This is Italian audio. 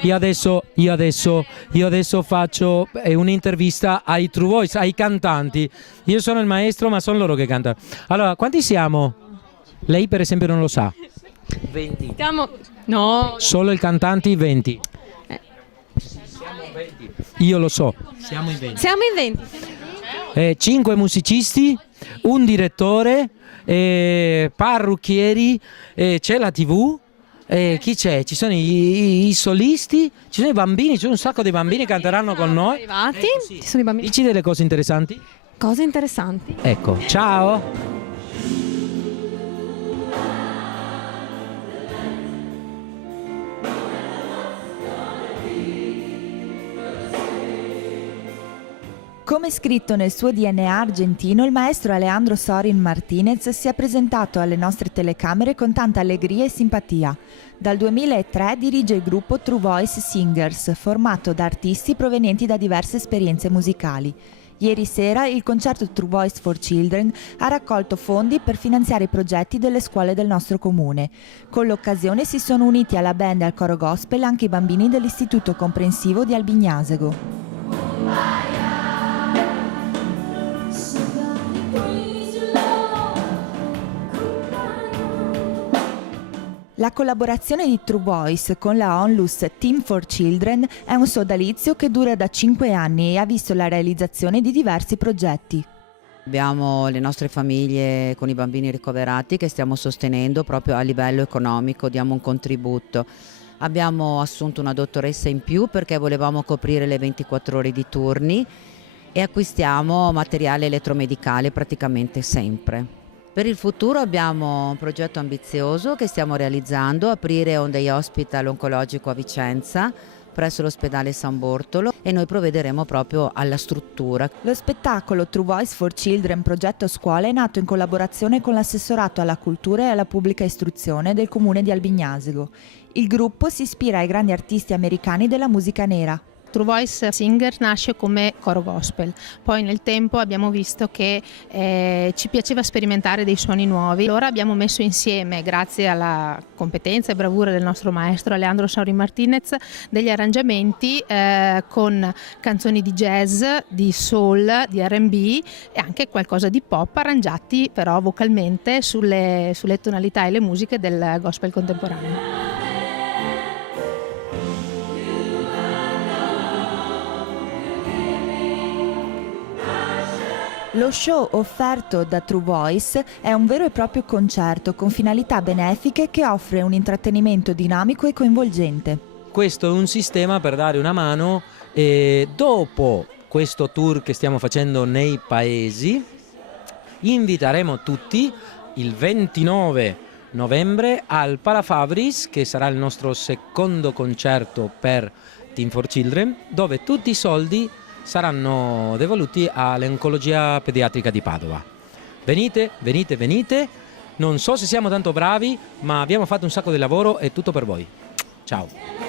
Io adesso faccio un'intervista ai True Voice, ai cantanti. Io sono il maestro, ma sono loro che cantano. Allora, quanti siamo? Lei per esempio non lo sa. 20. No. Solo i cantanti 20. Siamo 20. Io lo so. Siamo in 20. Siamo in 20. 5 musicisti, un direttore, parrucchieri, c'è la TV. Chi c'è? Ci sono i solisti, ci sono i bambini, c'è un sacco di bambini che canteranno con noi. Arrivati, ci sono i bambini. Dici delle cose interessanti? Cose interessanti. Ecco, ciao! Come scritto nel suo DNA argentino, il maestro Alejandro Sorin Martinez si è presentato alle nostre telecamere con tanta allegria e simpatia. Dal 2003 dirige il gruppo True Voice Singers, formato da artisti provenienti da diverse esperienze musicali. Ieri sera il concerto True Voice for Children ha raccolto fondi per finanziare i progetti delle scuole del nostro comune. Con l'occasione si sono uniti alla band e al coro gospel anche i bambini dell'Istituto Comprensivo di Albignasego. La collaborazione di True Voice con la Onlus Team for Children è un sodalizio che dura da 5 anni e ha visto la realizzazione di diversi progetti. Abbiamo le nostre famiglie con i bambini ricoverati che stiamo sostenendo proprio a livello economico, diamo un contributo. Abbiamo assunto una dottoressa in più perché volevamo coprire le 24 ore di turni e acquistiamo materiale elettromedicale praticamente sempre. Per il futuro abbiamo un progetto ambizioso che stiamo realizzando, aprire un day hospital oncologico a Vicenza presso l'ospedale San Bortolo e noi provvederemo proprio alla struttura. Lo spettacolo True Voice for Children Progetto Scuola è nato in collaborazione con l'assessorato alla cultura e alla pubblica istruzione del comune di Albignasego. Il gruppo si ispira ai grandi artisti americani della musica nera. True Voice Singer nasce come coro gospel, poi nel tempo abbiamo visto che ci piaceva sperimentare dei suoni nuovi, allora abbiamo messo insieme, grazie alla competenza e bravura del nostro maestro Alejandro Sorin Martinez, degli arrangiamenti con canzoni di jazz, di soul, di R&B e anche qualcosa di pop, arrangiati però vocalmente sulle tonalità e le musiche del gospel contemporaneo. Lo show offerto da True Voice è un vero e proprio concerto con finalità benefiche che offre un intrattenimento dinamico e coinvolgente. Questo è un sistema per dare una mano e dopo questo tour che stiamo facendo nei paesi inviteremo tutti il 29 novembre al Palafabris, che sarà il nostro secondo concerto per Team for Children, dove tutti i soldi saranno devoluti all'oncologia pediatrica di Padova. Venite, venite, venite. Non so se siamo tanto bravi, ma abbiamo fatto un sacco di lavoro e tutto per voi. Ciao.